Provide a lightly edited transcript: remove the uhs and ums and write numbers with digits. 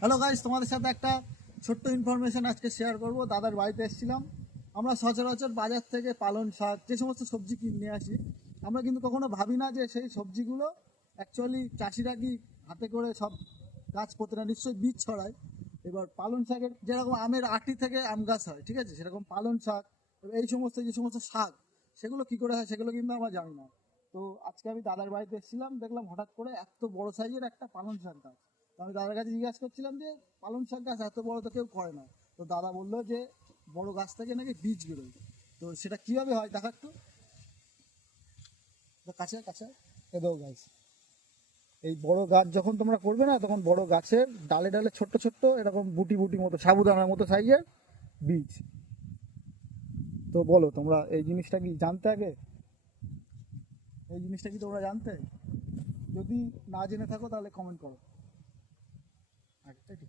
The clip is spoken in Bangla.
হ্যালো গাইস, তোমাদের সাথে একটা ছোট্ট ইনফরমেশন আজকে শেয়ার করব। দাদার বাড়িতে এসেছিলাম। আমরা সচরাচর বাজার থেকে পালং শাক যে সমস্ত সবজি কিনে আসি, আমরা কিন্তু কখনো ভাবি না যে সেই সবজিগুলো অ্যাকচুয়ালি চাষিরা কি হাতে করে সব গাছ পোতে না, নিশ্চয়ই বীজ ছড়ায়। এবার পালং শাকের যেরকম আমের আটি থেকে আম গাছ হয়, ঠিক আছে, সেরকম পালং শাক এই সমস্ত যে সমস্ত শাক সেগুলো কী করে হয় সেগুলো কিন্তু আমরা জানি না। তো আজকে আমি দাদার বাড়িতে এসেছিলাম, দেখলাম হঠাৎ করে এত বড় সাইজের একটা পালং শাক গাছ। তো আমি দাদার কাছে জিজ্ঞাসা করছিলাম যে পালং শাক গাছ এত বড় তো কেউ করে না। তো দাদা বললো যে বড় গাছ থেকে নাকি বীজ বেরোয়। তো সেটা কীভাবে হয় দেখা একটু। কাছে কাছে এদো গাছ, এই বড় গাছ যখন তোমরা করবে না, তখন বড় গাছের ডালে ডালে ছোট্ট ছোট্ট এরকম বুটি বুটি মতো সাবুদানার মতো সাইজের বীজ। তো বলো তোমরা এই জিনিসটা কি জানতে আগে? এই জিনিসটা কি তোমরা জানতে? যদি না জেনে থাকো তাহলে কমেন্ট করো। আচ্ছা, ঠিক।